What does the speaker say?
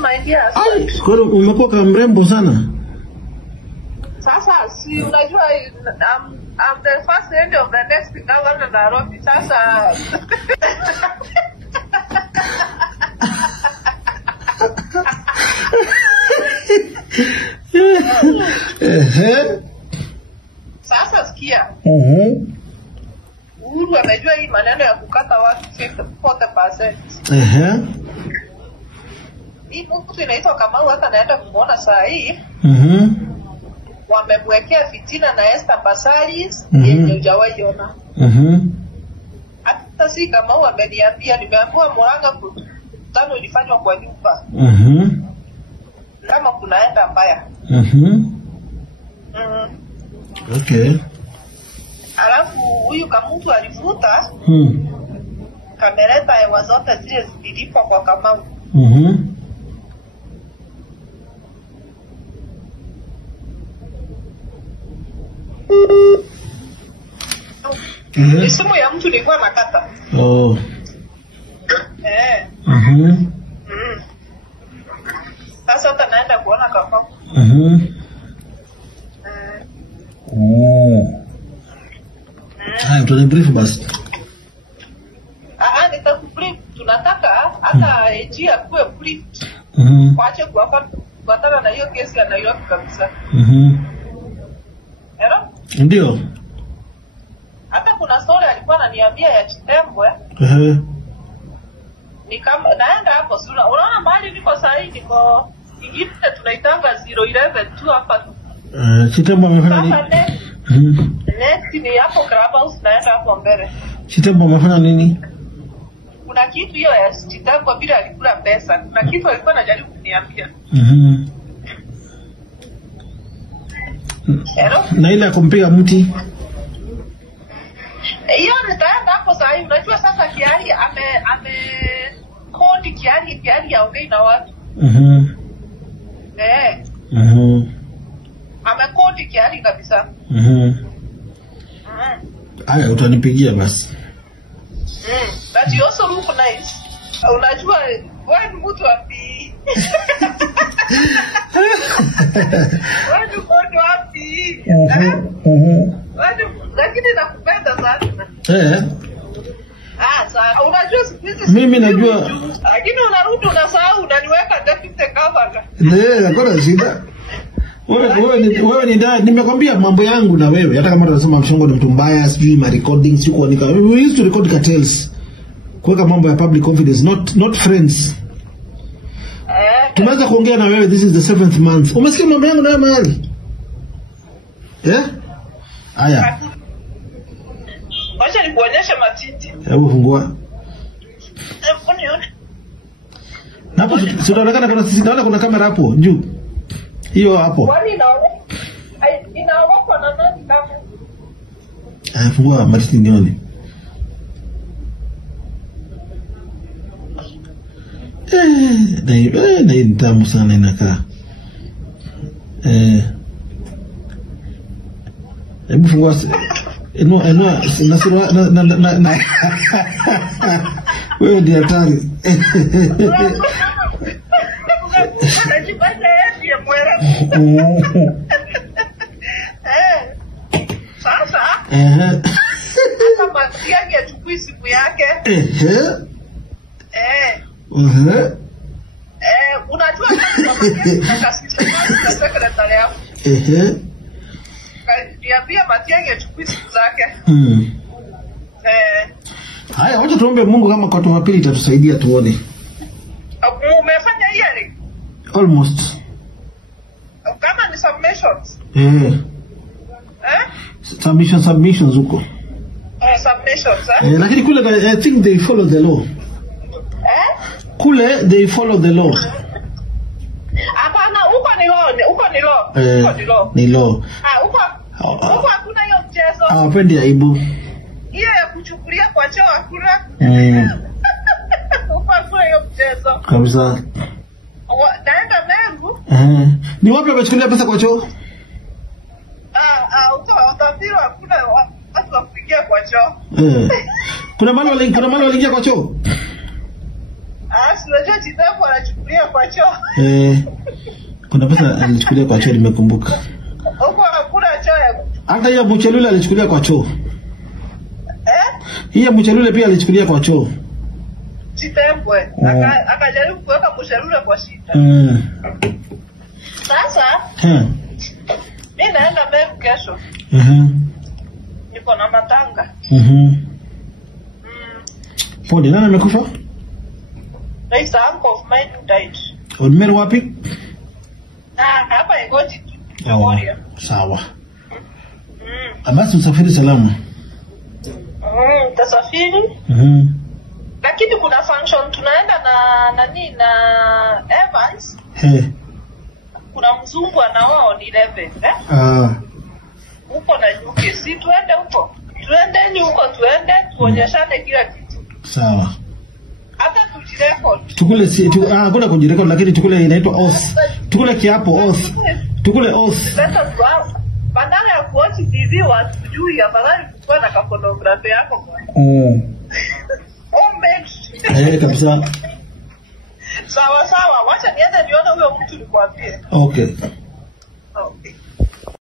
my dear. Kwa hiyo umekuwa kama mrembo sana. Sasa si unajua I'm the first lady of the next governor Nairobi. Sasa sasa sikia. Uhuru amejua hii maneno ya kukata watu 40%. Hii mtu inaitwa Kamau hata naenda kumuona saa hii. Wamemwekea fitina na Esther Basalis yenye hujawahi ona. Hata si Kamau ameniambia, nimeambiwa Murang'a mkutano ilifanywa kwa nyumba. Kama kunaenda mbaya. Okay. Alafu huyu Kamutu alivuta kameleta hewa zote zile zilipwa kwa Kamau. Simu ya mtu nilikuwa nakata. Sasa hata naenda kuona Kamau. Haya, tunabrief basi. Nitakubrief. Tunataka hata AG akuwe brief. Waache kufuatana na hiyo kesi ya Nairobi kabisa. Hello? Ndio. Hata kuna story alikuwa ananiambia ya Chitembwe. Ni kama naenda hapo sura. Unaona mahali niko saa hii niko ingine tunaitanga 011 tu hapa. Chitembwe amefanya nini? Next ni hapo Clubhouse naenda hapo mbele. Chitembwe amefanya nini? Kuna kitu hiyo ya Chitembwe bila alikula pesa. Kuna kitu alikuwa anajaribu kuniambia. Hello? Na ile kumpiga mti. Hiyo nitaenda hapo saa hii. Unajua sasa Kiari kodi Kiari aongei na watu. Amekodi Kiari kabisa. Haya, utanipigia basi. But you also look nice. Unajua wewe ni mtu wapi? Wewe ni mtu wapi? Lakini nakupenda sana. Sasa unajua mimi najua. Lakini unarudi unasahau unaniweka deputy governor. Hakuna shida. Wewe ni dad, nimekwambia mambo yangu na wewe. Hata kama tunasema Mshongo ni mtu mbaya, sijui ma recording, sio kuandika. We used to record cartels. Kuweka mambo ya public confidence, not friends. Tumeanza kuongea na wewe, this is the 7th month. Umesikia mambo yangu na wewe mahali? Haya. Wacha nikuonyeshe matiti. Hebu fungua. Hapo tunaonekana kuna sisi kuna kamera hapo juu. Hiyo hapo. Kwani inaogopa na nani kama? Fungua matiti nione. Na hii tamu sana inakaa. Hebu fungua. Nasura na wewe ndiye hatari. Sasa kama siagi achukui siku yake. Unajua kama secretary yako. Niambia Matiang'i achukui siku zake. Haya, wacha tuombe Mungu kama kwa Jumapili itatusaidia tuone. Umefanya hearing? Almost. Kama ni submissions. Submissions huko. Submissions, lakini kule I think they follow the law. Kule they follow the law. Hapana, huko ni law. Ni law. Huko hakuna hiyo mchezo. Hawapendi aibu. Hiyo ya kuchukulia kwa choo hakuna. Huko hakuna hiyo mchezo. Kabisa. Naenda Meru. Ni wapi wamechukulia pesa kwa choo? Utafiro hakuna watu wa kuingia kwa choo. Kuna mali waliingia kwa choo? Unajua Chitambo anachukulia kwa choo. Kuna pesa alichukulia kwa choo, nimekumbuka. Huko hakuna choo ya. Hata hiyo Muchelule alichukulia kwa choo. Hiyo Muchelule pia alichukulia kwa choo. Chitambo akajaribu kuweka Muchelule kwa shida. Sasa mimi naenda Meru kesho. Niko na matanga. Pole, nani amekufa? There is a uncle of mine who died. Meru wapi? Hapa Egoti. Sawa. Basi msafiri salama. Tasafiri. Lakini kuna function tunaenda na Evans. Kuna mzungu anaoa on 11, Huko na UK, si tuende huko. Tuendeni huko, tuonyeshane kila kitu. Sawa. Hata tujirecord. Tukule kuna kujirecord, lakini tukule inaitwa oath. Tukule kiapo oath. Tukule oath. Badala ya kuwatch TV watujui, afadhali kuwa na photography yako. Kabisa. Sawa, wacha niende nione huyo mtu nikwambie. Okay.